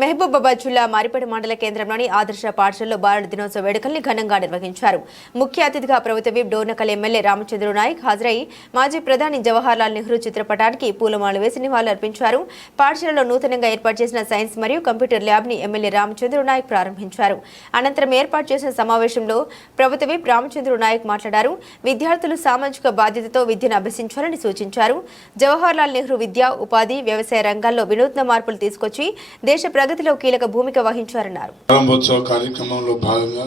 మహబూబాబాద్ జిల్లా మారిపేట మండల కేంద్రంలోని ఆదర్శ పాఠశాలలో బాలల దినోత్సవ వేడుకల్ని ఘనంగా నిర్వహించారు. ముఖ్య అతిథిగా ప్రభుత్వ విప్ డోర్నకల్ ఎమ్మెల్యే రామచంద్ర నాయక్ హాజరై మాజీ ప్రధాని జవహర్లాల్ నెహ్రూ చిత్రపటానికి పూలమాల వేసి నివాళులర్పించారు పాఠశాలలో నూతనంగా ఏర్పాటు చేసిన సైన్స్ మరియు కంప్యూటర్ ల్యాబ్ని ఎమ్మెల్యే రామచంద్ర నాయక్ ప్రారంభించారు. అనంతరం ఏర్పాటు చేసిన సమావేశంలో ప్రభుత్వ విప్ రామచంద్ర నాయక్ మాట్లాడారు. విద్యార్థులు సామాజిక బాధ్యతతో విద్యను అభ్యసించాలని సూచించారు. జవహర్లాల్ నెహ్రూ విద్య ఉపాధి వ్యవసాయ రంగాల్లో వినూత్న మార్పులు తీసుకొచ్చి దేశ ప్రగతిలో కీలక భూమిక వహించారన్నారు. ప్రారంభోత్సవ కార్యక్రమంలో భాగంగా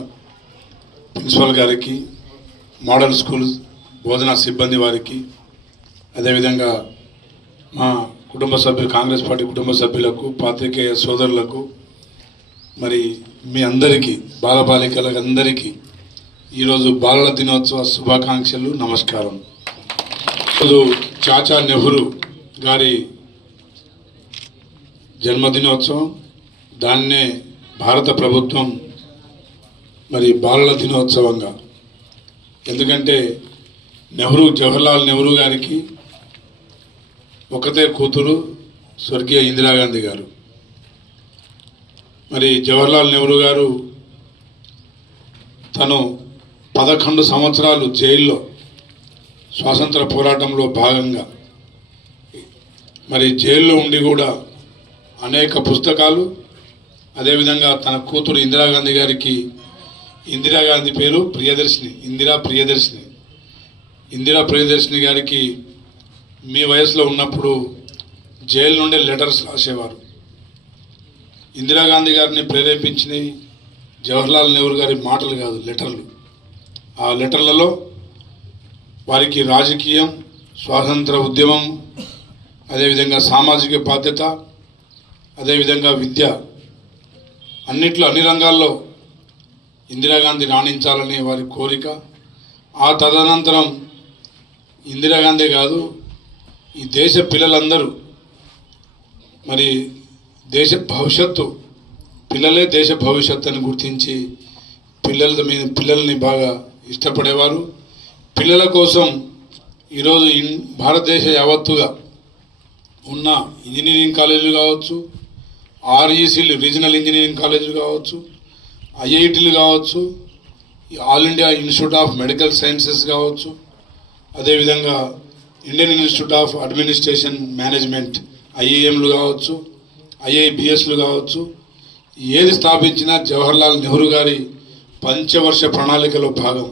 ప్రిన్సిపల్ గారికి మోడల్ స్కూల్ బోధనా సిబ్బంది వారికి అదేవిధంగా మా కుటుంబ సభ్యులు కాంగ్రెస్ పార్టీ కుటుంబ సభ్యులకు పాత్రికేయ సోదరులకు మరి మీ అందరికీ బాలబాలికలకు అందరికీ ఈరోజు బాలల దినోత్సవ శుభాకాంక్షలు నమస్కారం. ఈరోజు చాచా నెహ్రూ గారి జన్మదినోత్సవం దాన్నే భారత ప్రభుత్వం మరి బాలల దినోత్సవంగా. ఎందుకంటే నెహ్రూ జవహర్లాల్ నెహ్రూ గారికి ఒకతే కూతురు స్వర్గీయ ఇందిరాగాంధీ గారు. మరి జవహర్లాల్ నెహ్రూ గారు తను పదకొండు సంవత్సరాలు జైల్లో స్వాతంత్ర పోరాటంలో భాగంగా. మరి జైల్లో ఉండి కూడా అనేక పుస్తకాలు అదేవిధంగా తన కూతురు ఇందిరాగాంధీ గారికి ఇందిరాగాంధీ పేరు ప్రియదర్శిని ఇందిరా ప్రియదర్శిని. ఇందిరా ప్రియదర్శిని గారికి మీ వయసులో ఉన్నప్పుడు జైలు నుండి లెటర్స్ రాసేవారు. ఇందిరాగాంధీ గారిని ప్రేరేపించినవి జవహర్లాల్ నెహ్రూ గారి మాటలు కాదు లెటర్లు. ఆ లెటర్లలో వారికి రాజకీయం స్వాతంత్ర ఉద్యమం అదేవిధంగా సామాజిక బాధ్యత అదేవిధంగా విద్య అన్నిట్లో అన్ని రంగాల్లో ఇందిరాగాంధీ రాణించాలనే వారి కోరిక. ఆ తదనంతరం ఇందిరాగాంధీ కాదు ఈ దేశ పిల్లలందరూ మరి దేశ భవిష్యత్తు పిల్లలే దేశ భవిష్యత్తు అని గుర్తించి పిల్లల మీద పిల్లల్ని బాగా ఇష్టపడేవారు. పిల్లల కోసం ఈరోజు ఇన్ భారతదేశ యావత్తుగా ఉన్న ఇంజనీరింగ్ కాలేజీలు కావచ్చు ఆర్ఈసీలు రీజనల్ ఇంజనీరింగ్ కాలేజీలు కావచ్చు ఐఐటీలు కావచ్చు all India institute of medical sciences కావచ్చు అదేవిధంగా Indian institute of administration management ఐఏఎంలు కావచ్చు ఐఐబిఎస్లు కావచ్చు ఏది స్థాపించినా జవహర్లాల్ నెహ్రూ గారి పంచవర్ష ప్రణాళికలో భాగం.